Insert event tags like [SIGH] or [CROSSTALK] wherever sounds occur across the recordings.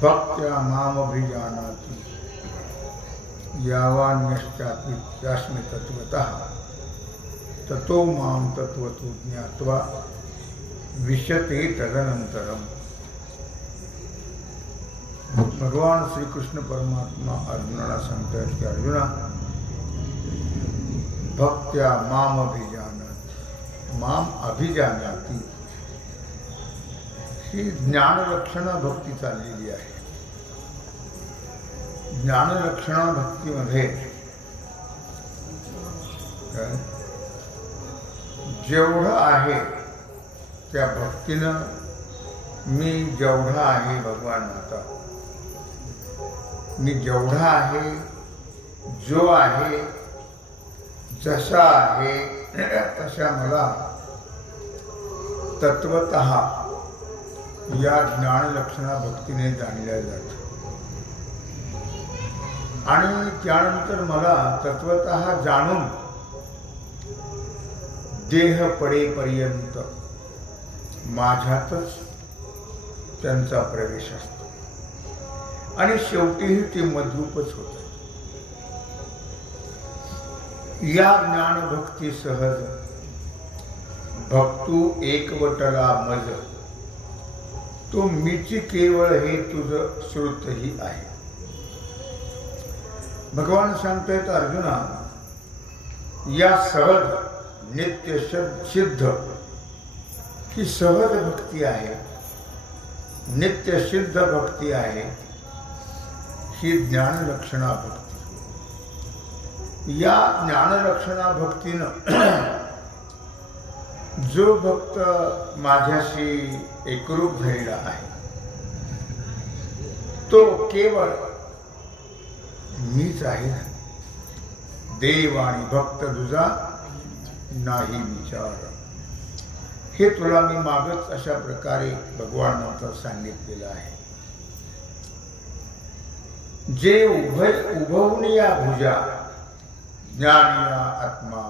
भक्त्या मामभिजानाति यावान्यश्चापि यास्मि तत्त्वतः ततो मां तत्त्वतो ज्ञात्वा विशते तदनंतरम भगवान श्रीकृष्ण परमात्मा अर्जुनाला सांगतात की अर्जुना भक्त्या माम अभिजानाति माम अभिजानाती। ही ज्ञानरक्षणा भक्ती चाललेली आहे. ज्ञानरक्षणा भक्तीमध्ये जेवढं आहे त्या भक्तीनं मी जेवढा आहे भगवान आता. मी जेवढा आहे जो आहे जसा आहे [CLEARS THROAT] तशा मला तत्वत या ज्ञानलक्षणा भक्तीने जाणल्या जात. आणि त्यानंतर मला तत्वत जाणून देह पडेपर्यंत माझ्यातच त्यांचा प्रवेश असतो. आणि शेवटीही ते मधूपच होत या ज्ञानभक्ती सहज भक्तू एकवटला मज. तो मीची केवळ हे तुझ श्रुतही आहे. भगवान सांगतायत अर्जुना या सहज नित्य सिद्ध ही सहज भक्ती आहे नित्य सिद्ध भक्ती आहे ही ज्ञानलक्षणा भक्ती. या ज्ञानलक्षणा भक्तीनं जो भक्त माझ्याशी एकरूप झालेला आहे तो केवळ मीच आहे देव आणि भक्त तुझा नाही विचार. हे तुला मी मागच अशा प्रकारे भगवान सांगितलेलं आहे. जे उभय उभवनिया भुजा ज्ञानिया आत्मा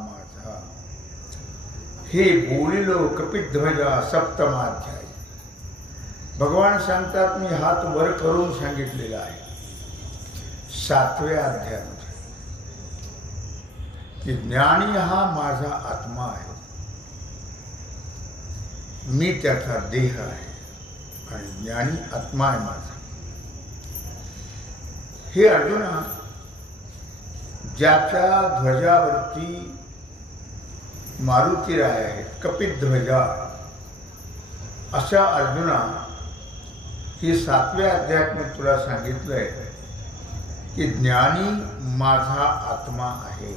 हे बोलिलो कपिध्वजा सप्तमाध्याय. भगवान सांगतात मी हात वर करून सांगितलेला आहे. सातव्या अध्यायामध्ये. की ज्ञानी हा माझा आत्मा आहे. मी त्याचा देह आहे आणि ज्ञानी आत्मा आहे माझा. हे अर्जुना ज्याच्या ध्वजावरती मारुतीराय आहेत कपिध्वजा अशा अर्जुना ही सातव्या अध्यायात मी तुला सांगितलंय की ज्ञानी माझा आत्मा आहे.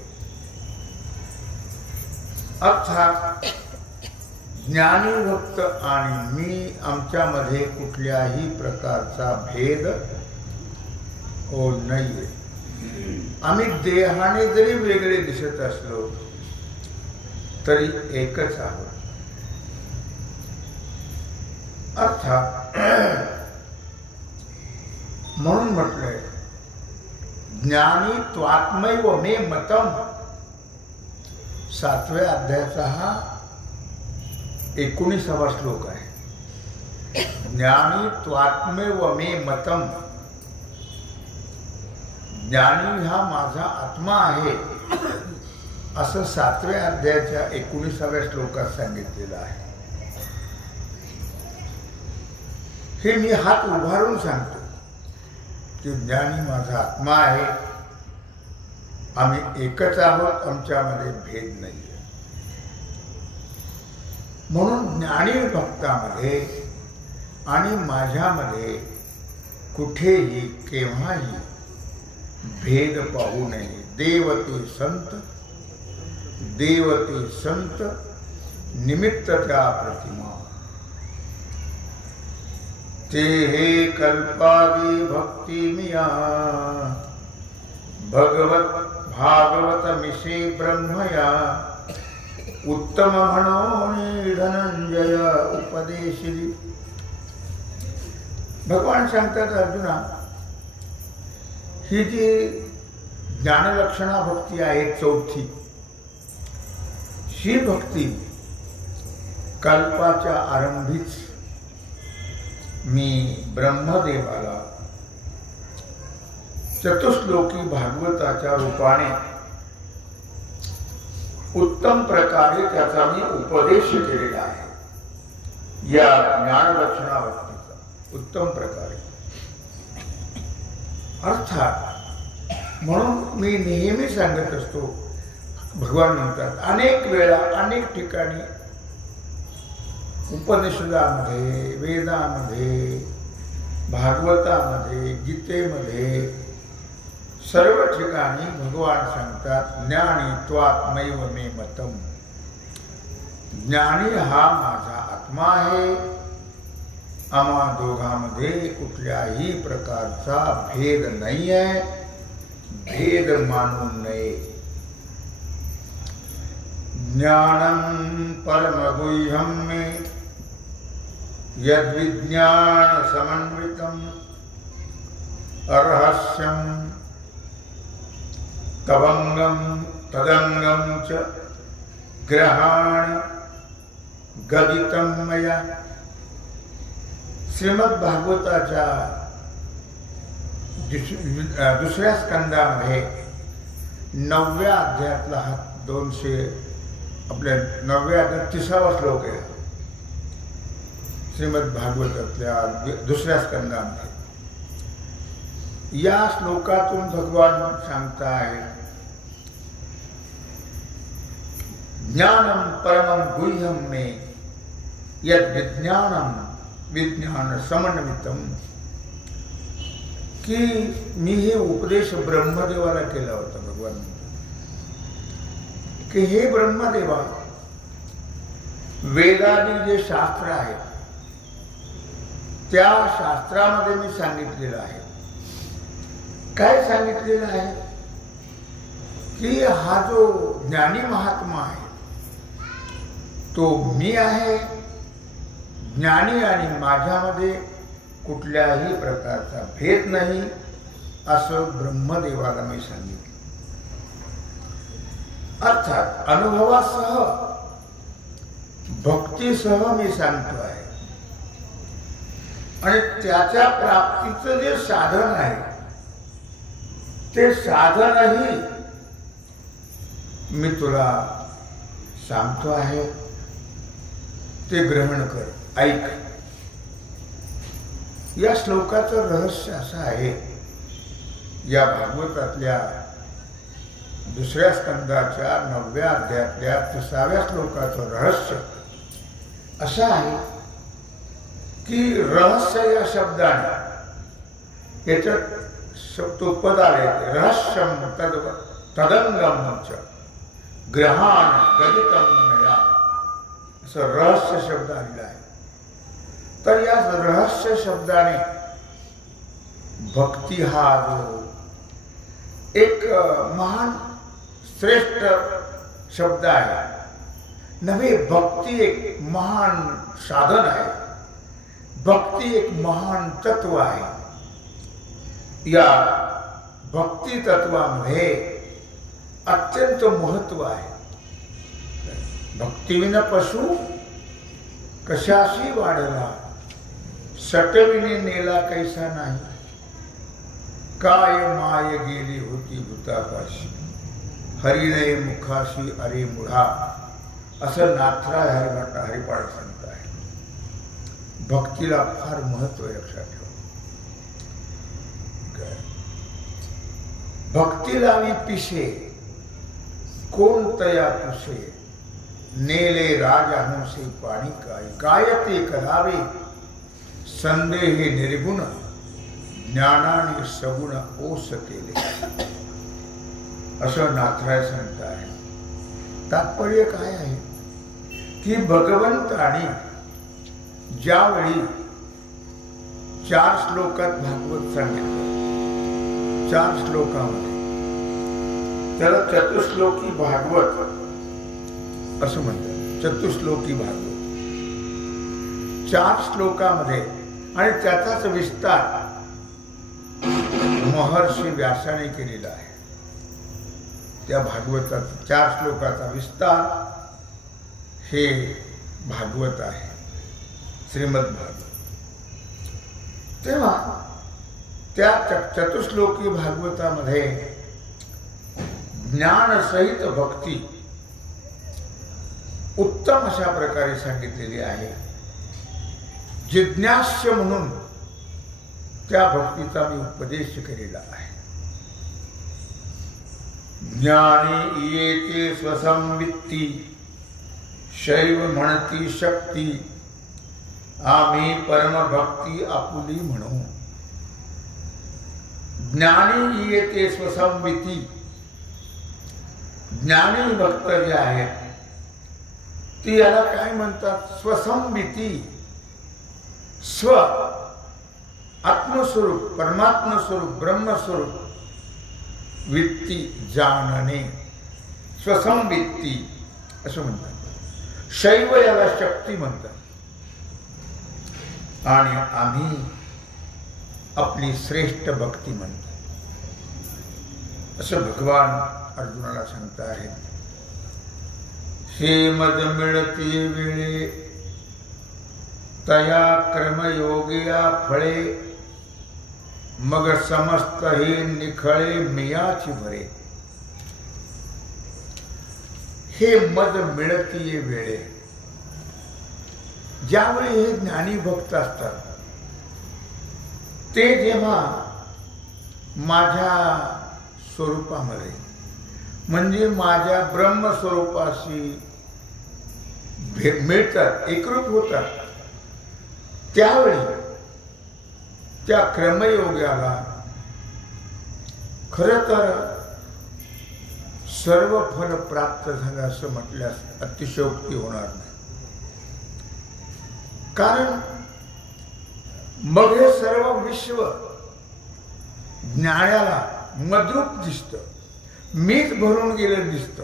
अर्थात ज्ञानी भक्त आणि मी आमच्यामध्ये कुठल्याही प्रकारचा भेद हो नाहीये. आम्ही देहाने जरी वेगळे दिसत असलो तरी एकच आहोत अर्थात म्हणून म्हटलंय ज्ञानी त्वात्मैव मे मतम. सातव्या अध्यायाचा हा एकोणीसावा श्लोक आहे. ज्ञानी त्वात्मेव मे मतम. ज्ञानी हा माझा आत्मा आहे. असं सातव्या अध्यायाच्या एकोणीसाव्या श्लोकात सांगितलेलं आहे. हे मी हात उभारून सांगतो की ज्ञानी माझा आत्मा आहे. आम्ही एकच आहोत आमच्यामध्ये भेद नाही म्हणून ज्ञानी भक्तामध्ये आणि माझ्यामध्ये कुठेही केव्हाही भेद पाहू नये. देवते संत देवते संत निमित्त त्या प्रतिमा. ते हे कल्पावी भक्ती मिया. भगवत भागवत मिशे ब्रह्मया. उत्तम म्हणून धनंजय उपदेशिली भगवान सांगतात अर्जुना ही जी ज्ञानलक्षणा भक्ती आहे चौथी ही भक्ती कल्पाच्या आरंभीच मी ब्रह्मदेवाला चतुश्लोकी भागवताच्या रूपाने उत्तम प्रकारे त्याचा मी उपदेश केलेला आहे. या ज्ञानदक्षिणावस्थेचा उत्तम प्रकारे. अर्थात म्हणून मी नेहमी सांगत असतो भगवान म्हणतात अनेक वेळा अनेक ठिकाणी उपनिषदामध्ये वेदामध्ये भागवतामध्ये गीतेमध्ये सर्व ठिकाणी भगवान सांगतात ज्ञानी त्वात्मैव मे मतम. ज्ञानी हा माझा आत्मा आहे. आम्हा दोघांमध्ये कुठल्याही प्रकारचा भेद नाही आहे भेद मानू नये. ज्ञानं परमगुह्यं मे। यद्विज्ञानसमन्वितम् अर्हस्यं तवङ्गं तदङ्गं च ग्रहाण गदितं मया। श्रीमद्भागवताच्या दुसऱ्या स्कंदामध्ये नवव्या अध्यायातला हा दोनशे आपल्या नवव्या तिसावा श्लोक आहे. श्रीमद भागवतातल्या दुसऱ्या स्कंदामध्ये. या श्लोकातून भगवान सांगताय ज्ञानम परमं गुह्यम मे यद विज्ञानम विज्ञान समन्वितम की मी हे उपदेश ब्रह्मदेवाला केला होता भगवान. की हे ब्रह्मदेवा वेदादी जे शास्त्र आहे त्या शास्त्रामध्ये मी सांगितलेलं आहे. काय सांगितलेलं आहे? की हा जो ज्ञानी महात्मा आहे तो मी आहे ज्ञानी आणि माझ्यामध्ये कुठल्याही प्रकारचा भेद नाही असं ब्रह्मदेवाला मी सांगितलं. अर्थात अनुभवासह भक्तीसह मी सांगतो आहे आणि त्याच्या प्राप्तीचं जे साधन आहे ते साधनही मी तुला सांगतो आहे. ते ग्रहण कर ऐक. या श्लोकाचं रहस्य असं आहे या भागवतातल्या दुसऱ्या स्कंदाच्या नवव्या अध्यायातल्या तिसाव्या श्लोकाचं रहस्य. असं आहे की रहस्य या शब्दाने याच्यात शब्दोपद आले रहस्यम तद तदंगम च ग्रहाण गदितम या असं रहस्य शब्द आलेला आहे. तर या रहस्य शब्दाने भक्ती हा जो एक महान श्रेष्ठ शब्द आहे. नव्हे भक्ती एक महान साधन आहे. भक्ती एक महान तत्व आहे. या भक्ती तत्वामध्ये अत्यंत महत्त्व आहे. भक्तीविना पशु कशाशी वाढला सटविने नेला कैसा नाही? काय माय गेली होती भूतापाशी? हरिणय मुखाशी अरे मुढा. असं नाथरा हरिभट हरिपाठ सांगत आहे. भक्तीला फार महत्त्व लक्षात ठेवा. भक्तीला मी पिसे कोण तया पुसे नेले राजहंसे पाणी काय? काय ते करावे? संदेहे निर्गुण ज्ञानाने सगुण ओस केले. असं नाथराय सांगत आहे. तात्पर्य काय आहे? की भगवंताने ज्यावेळी चार श्लोकात भागवत सांगितलं चार श्लोकामध्ये त्याला चतुश्लोकी भागवत असं म्हणतात. चतुश्लोकी भागवत. चार श्लोकामध्ये आणि त्याचाच विस्तार महर्षी व्यासाने केलेला आहे. त्या भागवताचा चार श्लोकाचा विस्तार हे भागवत आहे. श्रीमद भागवत. तेव्हा त्या चतुश्लोकी भागवतामध्ये ज्ञानसहित भक्ती उत्तम अशा प्रकारे सांगितलेली आहे. जिज्ञास्य म्हणून त्या भक्तीचा मी उपदेश केलेला आहे. ज्ञानी इयेते स्वसंवित्ती शैव म्हणती शक्ती आम्ही परमभक्ती आपुली म्हणू ज्ञानी येते स्वसंविती ज्ञानी भक्त जे आहेत ती याला काय म्हणतात? स्वसंविती स्व आत्मस्वरूप परमात्मस्वरूप ब्रह्मस्वरूप. वित्ती जाणणे स्वसंवित्ती असं म्हणतात. शैव याला शक्ती म्हणतात. आणि आम्ही आपली श्रेष्ठ भक्ती म्हणतो. असं भगवान अर्जुनाला सांगता आहे हे मद मिळती वेळे तया क्रमयोगिया फळे मग समस्त हे निखळे मियाची भरे. हे मद मिळतीये वेळे. ज्यावेळी हे ज्ञानी भक्त असतात ते जेव्हा माझ्या स्वरूपामध्ये म्हणजे माझ्या ब्रह्मस्वरूपाशी भे मिळतात एकरूप होतात त्यावेळी त्या क्रमयोग्याला खरं तर सर्व फल प्राप्त झालं असं म्हटल्यास अतिशयोक्ती होणार नाही. कारण मग हे सर्व विश्व ज्ञानाला मद्रूप दिसतं. मीच भरून गेलं दिसतं.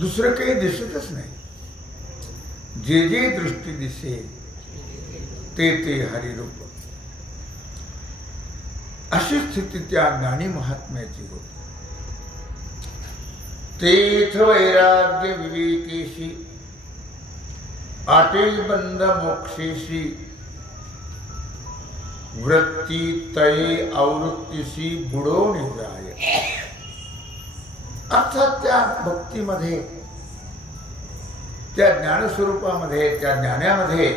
दुसरं काही दिसतच नाही. जे जे दृष्टी दिसेल ते ते हरिरूप. अशी स्थिती त्या ज्ञानी महात्म्याची होती तेथ वैराग्य विवेकेशी आटे बंध मोक्षेशी वृत्ती तये आवृत्तीशी बुडवणे जाय अर्थात त्या भक्तीमध्ये, त्या ज्ञानस्वरूपामध्ये, त्या ज्ञानामध्ये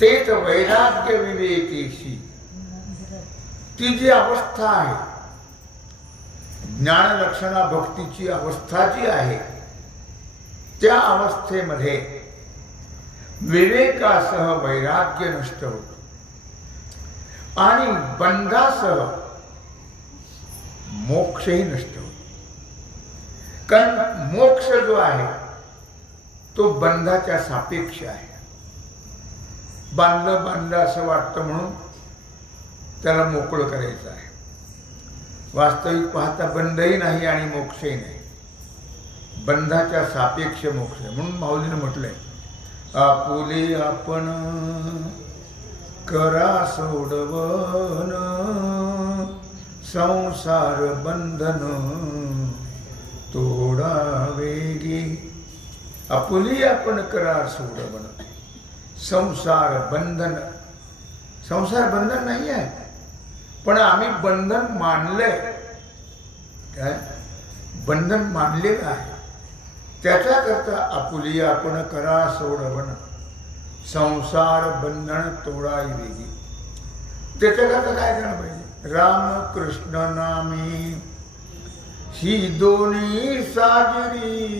तेच वैराग्य विवेकेशी ती जी अवस्था आहे. ज्ञान लक्षणा भक्तीची अवस्था जी आहे त्या अवस्थेमध्ये विवेकासह वैराग्य नष्ट होत. आणि बंधासह मोक्षही नष्ट होतो. कारण मोक्ष जो आहे तो बंधाच्या सापेक्ष आहे. बांधलं बांधलं असं वाटतं म्हणून त्याला मोकळं करायचं आहे. वास्तविक पाहता बंधही नाही आणि मोक्षही नाही. बंधाच्या सापेक्ष मोक्ष आहे. म्हणून माऊलीनं म्हटलंय आपुले आपण करा सोडवन संसार बंधन तोडा वेगी आपुली आपण करा सोडवन संसार बंधन. संसार बंधन नाही आहे. पण आम्ही बंधन मानलंय. काय? बंधन मानलेलं आहे. त्याच्याकरता आपुली आपण करा सोडवण. संसार बंधन तोडाई वेगी. त्याच्याकरता काय करणं पाहिजे? राम कृष्ण नामी. ही दोन्ही साजरी.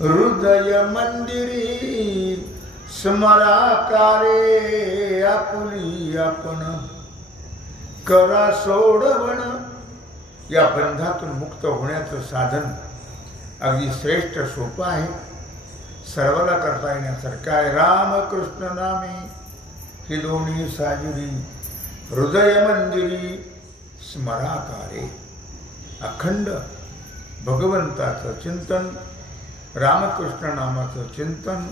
हृदय मंदिरी. स्मराकारे आपुली आपण. करा सोडवण. या बंधातून मुक्त होण्याचं साधन अगदी श्रेष्ठ सोपं आहे. सर्वाला करता येण्यासारखं आहे. रामकृष्ण नामी. ही दोन्ही साजुरी हृदय मंदिरी स्मराकारे. अखंड भगवंताचं चिंतन रामकृष्ण नामाचं चिंतन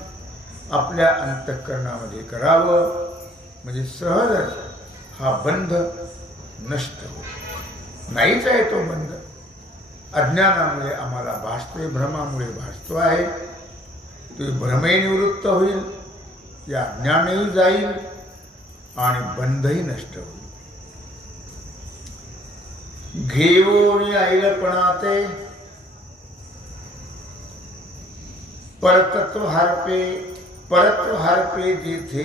आपल्या अंतःकरणामध्ये करावं. म्हणजे सहजच हा बंध नष्ट होतो. नाहीच आहे तो बंध. अज्ञानामुळे आम्हाला भासतोय भ्रमामुळे भासतो आहे. तो भ्रमही निवृत्त होईल या अज्ञानही जाईल आणि बंधही नष्ट होईल. घेऊन ऐलपणाते परतत्व हरपे परत्व हरपे जेथे।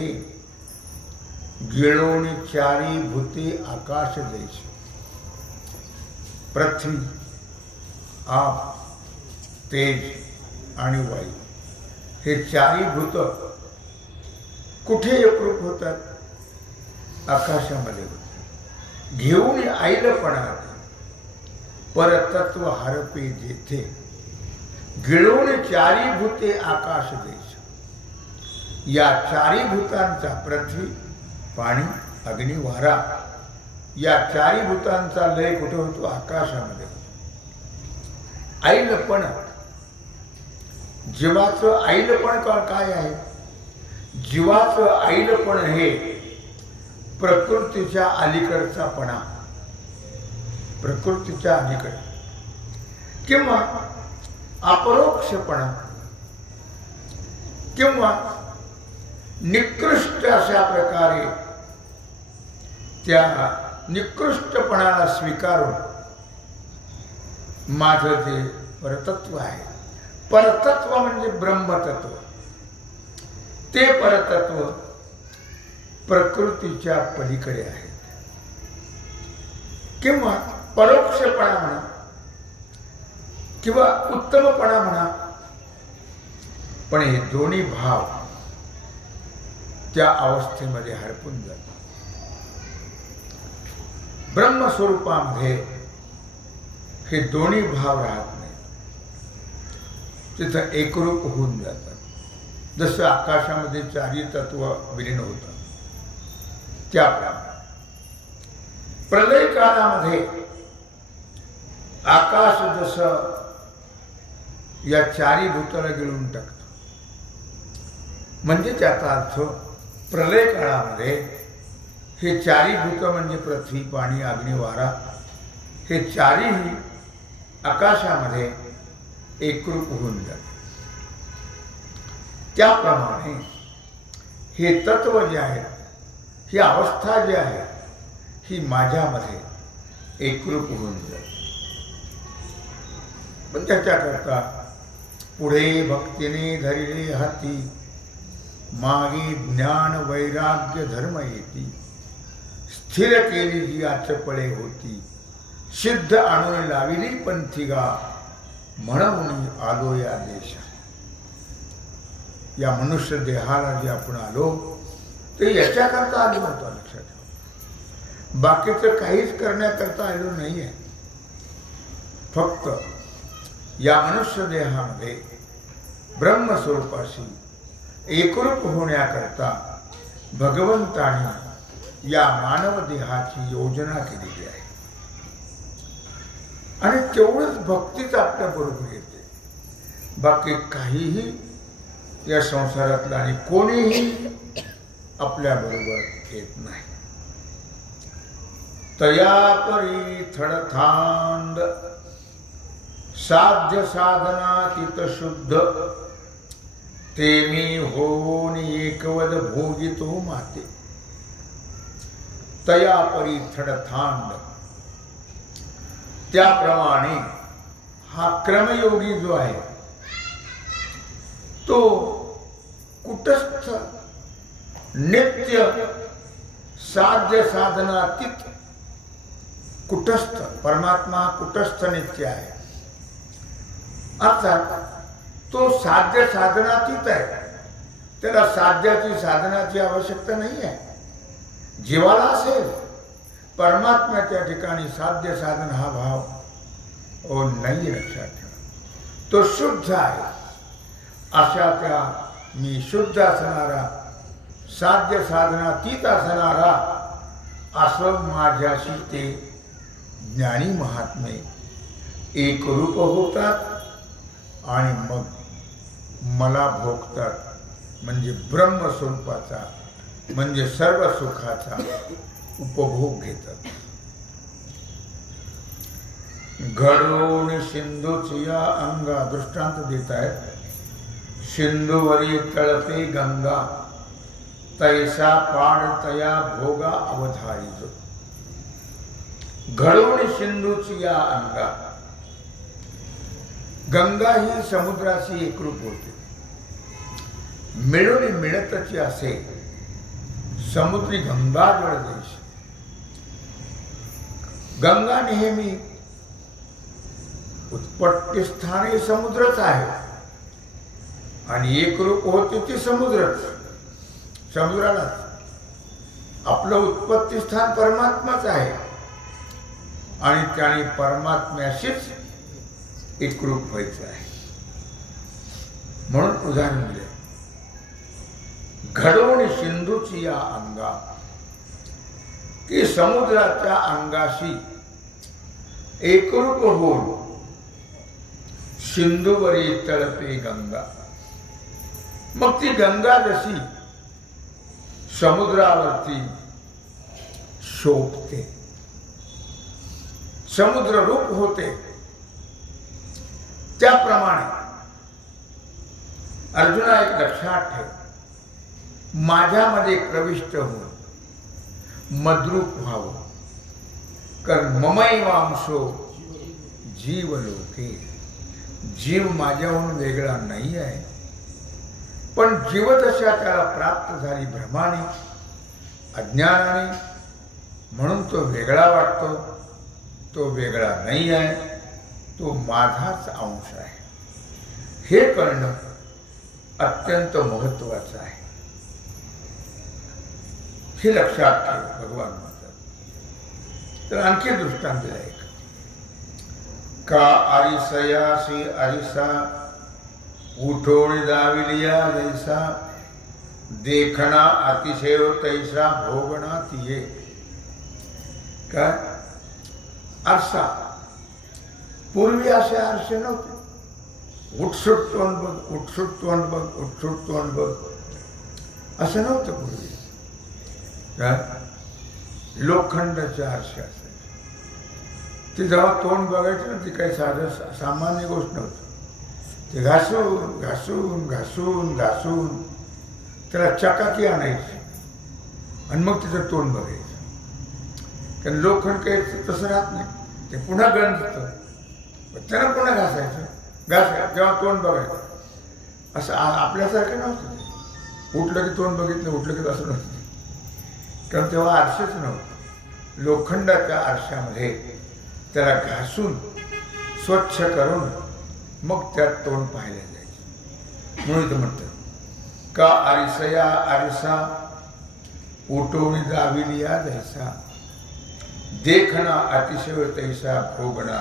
गिळोणी चारी भूते आकाश देश। पृथ्वी आप तेज आणि वायू। हे चारी भूत कुठे एकरूप होतात? आकाशामध्ये होतात। घेऊन आईलपणात परतत्व हरपे जेथे। गिळून चारी भूते आकाश देश। या चारी भूतांचा पृथ्वी पाणी अग्नी वारा. या चारी भूतांचा लय कुठे होतो? आकाशामध्ये आईलपण. जीवाचं आईलपण काय आहे? जीवाचं आईलपण हे प्रकृतीच्या अलीकडचा पणा. प्रकृतीच्या अलीकडे. किंवा अपरोक्षपणा. किंवा निकृष्ट अशा प्रकारे त्या निकृष्टपणाला स्वीकारून माझं जे परतत्व आहे परतत्व म्हणजे ब्रह्मतत्व. ते परतत्व प्रकृतीच्या पलीकडे आहे. किंवा परोक्षपणा म्हणा किंवा उत्तमपणा म्हणा पण हे दोन्ही भाव त्या अवस्थेमध्ये हरपून जातात ब्रह्मस्वरूपामध्ये हे दोन्ही भाव राहत नाही तिथं एकरूप होऊन जातात. जसं आकाशामध्ये चारी तत्व विलीन होतात. त्याप्रमाणे प्रलय काळामध्ये आकाश जसं या चारी भूताला गिळून टाकतं. म्हणजे त्याचा अर्थ प्रलय काळामध्ये हे चारी भूत म्हणजे पृथ्वी पाणी अग्नी वारा हे चारीही आकाशामध्ये एकरूप होऊन जाते. त्याप्रमाणे हे तत्व जे आहे ही अवस्था जी आहे ही माझ्यामध्ये एकरूप होऊन जाते. पण त्याच्याकरता पुढे भक्तीने धरिले हाती मागे ज्ञान वैराग्य धर्म येती. स्थिर केली जी आचपळे होती. सिद्ध आणून लाविली पंथिगा म्हणून आलो या देशा या मनुष्य देहाला जे आपण आलो ते याच्याकरता आलो होतो लक्षात ठेवा. बाकीचं काहीच करण्याकरता आलो नाही आहे फक्त या मनुष्य देहामध्ये ब्रह्मस्वरूपाशी एकरूप होण्याकरता भगवंताने या मानव देहाची योजना केलेली आहे. आणि तेवढंच भक्तीच आपल्या बरोबर येते. बाकी काहीही या संसारातलं आणि कोणीही आपल्या बरोबर येत नाही. तयापरी थडथांड साध्य साधना तित शुद्ध ते मी होऊन एकवद भोगितो माते. तया परी थडथांड. त्याप्रमाणे हा क्रमयोगी जो आहे तो कुटस्थ नित्य साध्य साधनातीत कुटस्थ परमात्मा कुटस्थ नित्य आहे. अर्थात तो साध्य साधनातीत आहे. त्याला साध्याची साधनाची आवश्यकता नाही आहे. जीवाला असेल. परमात्म्याच्या ठिकाणी साध्य साधन हा भाव ओ नाही लक्षात ठेवा. तो शुद्ध आहे. अशा त्या मी शुद्ध असणारा साध्य साधनातीत असणारा असं माझ्याशी ते ज्ञानी महात्मे एकरूप होतात आणि मग मला भोगतात. म्हणजे ब्रह्मस्वरूपाचा म्हणजे सर्व सुखाचा उपभोग घेतात. घडून सिंधूच या अंगा दृष्टांत देत आहेत सिंधूवरी तळते गंगा. तैसा पाड तया भोगा अवधारित. घडवून सिंधूच या अंगा. गंगा ही समुद्राशी एकरूप होते. मिळून मिळतची असे समुद्री गंगाजळ देश. गंगा नेहमी उत्पत्ती स्थानी समुद्रच आहे. आणि एकरूप होते ते समुद्रच. समुद्रालाच आपलं उत्पत्ती स्थान परमात्माच आहे. आणि त्याने परमात्म्याशीच एकरूप व्हायचं आहे. म्हणून उदाहरण दिले. घडवून सिंधूची या अंगा. की समुद्राच्या अंगाशी एकरूप होऊन सिंधुवरी तळपे गंगा. मग ती गंगा जशी समुद्रावरती शोभते. समुद्र रूप होते. त्याप्रमाणे अर्जुना एक लक्षात ठेव. माझ्यामध्ये प्रविष्ट होऊन मद्रूप व्हावं. कारण ममैवांशो जीव लोके जीव माझ्याहून वेगळा नाही आहे. पण जीवदशा त्याला प्राप्त झाली भ्रमाने अज्ञानाने. म्हणून तो वेगळा वाटतो तो वेगळा नाही आहे. तो माझाच अंश आहे. हे कळणं अत्यंत महत्वाचं आहे. हे लक्षात ठेव भगवान म्हणतात. तर आणखी दृष्टांत एक. का आरिसयासी आरिसा उठोळी दाविलिया जैसा देखणा अतिशय तैसा भोगणा तिये. काय आरसा. पूर्वी असे आरसे नव्हते. उठसूट तोंड बघ उठसूट तोंड बघ उठसूट तोंड बघ. असं नव्हतं पूर्वी. काय लोखंडाचे आरसे असायचे. ते जेव्हा तोंड बघायचं ना ती काही साधं सा- सामान्य गोष्ट नव्हती. ते घासून घासून घासून घासून त्याला चकाकी आणायची. आणि मग तिचं तोंड बघायचं. कारण लोखंड काही तसं राहत नाही. ते पुन्हा गंजतं. त्याला पुन्हा घासायचं? घास तेव्हा तोंड बघायचं. असं आपल्यासारखं नव्हतं ते. उठलं की तोंड बघितलं उठलं की असं नव्हतं कारण तेव्हा आरसेच नव्हतं. लोखंडाच्या आरशामध्ये त्याला घासून स्वच्छ करून मग त्यात तोंड पाहायला जायचं. म्हणून इथं म्हणतं का आरिसया आरसा उठवणी दाविलिया जैसा देखणा अतिशय तैसा भोगणा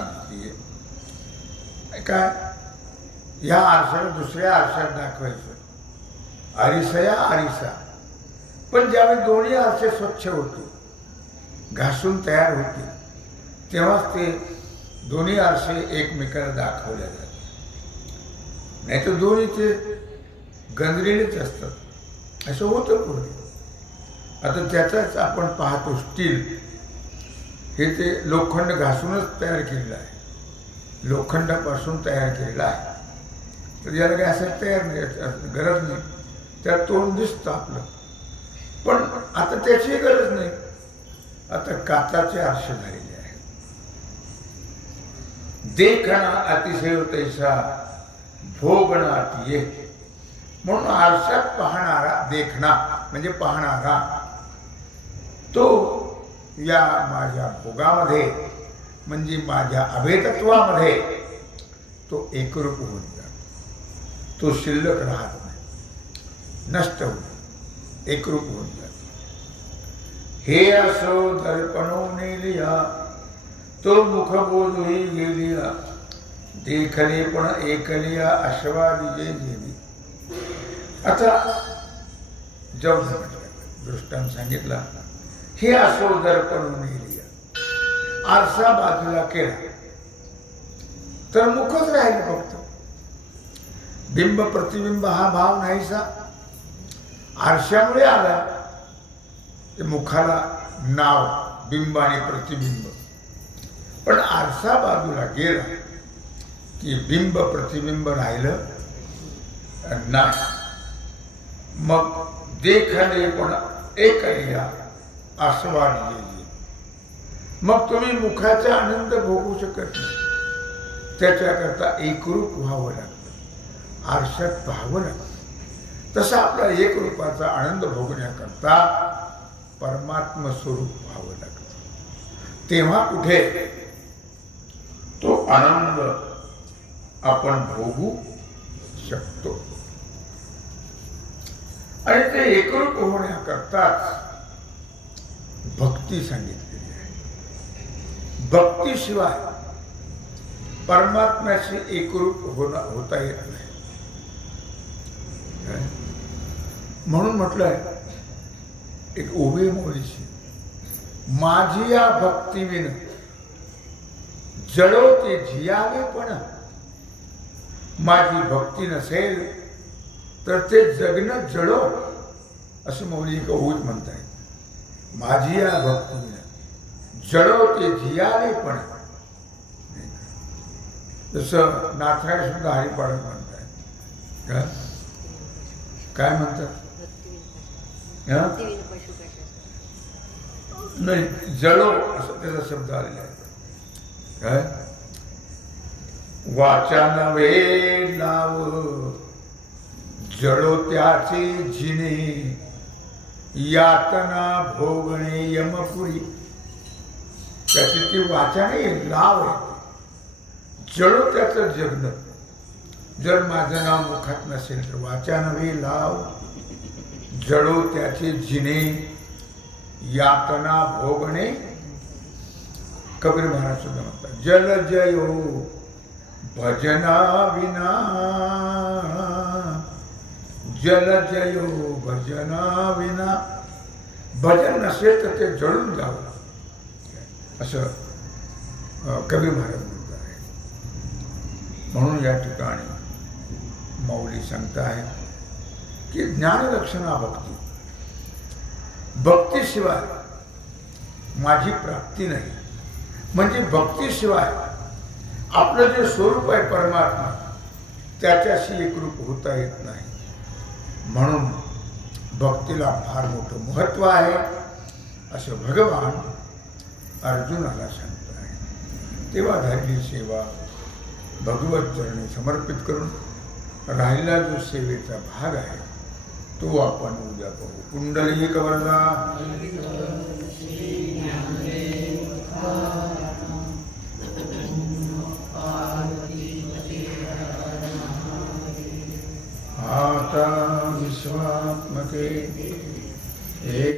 काय या आरशाला दुसऱ्या आरशात दाखवायचं. आरिसया आरिसा. पण ज्यावेळी दोन्ही आरसे स्वच्छ होते घासून तयार होते तेव्हाच ते दोन्ही आरसे एकमेकाला दाखवले जातात. नाही तर दोन्ही ते गंजलेलेच असतात. असं होतं पूर्वी आता त्याचाच आपण पाहतो स्टील. हे ते लोखंड घासूनच तयार केलेलं आहे. लोखंडापासून तयार केलेला आहे. तर याला काही असं तयार नाही गरज नाही. त्यात तोंड दिसतं आपलं. पण आता त्याची गरज नाही. आता काचाचे आरसे झालेले आहेत देखणा अतिशय तैसा भोगणात ये. म्हणून आरशात पाहणारा देखणा म्हणजे पाहणारा तो या माझ्या भोगामध्ये म्हणजे माझ्या अभेदत्वामध्ये तो एकरूप होऊन जातो. तो शिल्लक राहत नाही. नष्ट होऊन एकरूप होऊन जातो. हे असो दर्पणो नेलिया तो मुखबोधही गेलिया देखले पण एकलिया अश्वादिजे देवी. आता जब दृष्टांत सांगितला हे असो दर्पण नेलिया आरसा बाजूला केला. तर मुखच राहील फक्त. बिंब प्रतिबिंब हा भाव नाहीसा. आरशामुळे आला. ते मुखाला नाव बिंब आणि प्रतिबिंब. पण आरसा बाजूला गेला की बिंब प्रतिबिंब राहिलं नाही. मग देखले पण एक असं आस्वाद गेली मग तुम्ही मुखाचा आनंद भोगू शकत नाही. त्याच्याकरता एकरूप व्हावं लागतं. आरशात पाहावं लागतं. तसा आपला एकरूपाचा आनंद भोगण्याकरता परमात्म स्वरूप व्हावं लागतं. तेव्हा कुठे तो आनंद आपण भोगू शकतो. आणि ते एकरूप होण्याकरताच भक्ती सांगितली. भक्तीशिवाय परमात्म्याशी एकरूप होणं होता येत नाही. म्हणून म्हटलंय एक उभे मोडीशी माझी या भक्तीविन जळो ते झियावे पण. माझी भक्ती नसेल तर ते जगणं जळो असं मौलिक एक ओवीत म्हणतायत. माझी या भक्तीविन जळो ते झियावे पण जसं नाथराय सुद्धा हरिपाडत म्हणतायत का? काय म्हणतात? नाही जळो असं त्याचा शब्द आलेला आहे. काय वाचा वे लाव जळो त्याचे जिने यातना भोगणे यमपुरी. त्याची ती वाचा नाही लाव आहे. जळो त्याचं जगणं. जर माझं नाव मुखात नसेल तर वाचा नव्हे लाव. जळो त्याचे जिने यातना भोगणे. कबीर महाराज सुद्धा म्हणतात जल जयो भजना विना. जल जयो भजना विना. भजन नसेल तर ते जळून जावं. असं कवी महाराज म्हणत आहे म्हणून या ठिकाणी माऊली सांगताय की ज्ञानलक्षणा भक्ती. भक्तीशिवाय माझी प्राप्ती नाही. म्हणजे भक्तीशिवाय आपलं जे स्वरूप आहे परमात्मा त्याच्याशी एकरूप होता येत नाही. म्हणून भक्तीला फार मोठं महत्त्व आहे. असं भगवान अर्जुनाला सांगत आहे. तेव्हा झालेली सेवा भगवत चरणी समर्पित करून राहिला जो सेवेचा भाग आहे तो आपण उद्या पाहू. कुंडली कवरदा आता विश्वात्मके. एक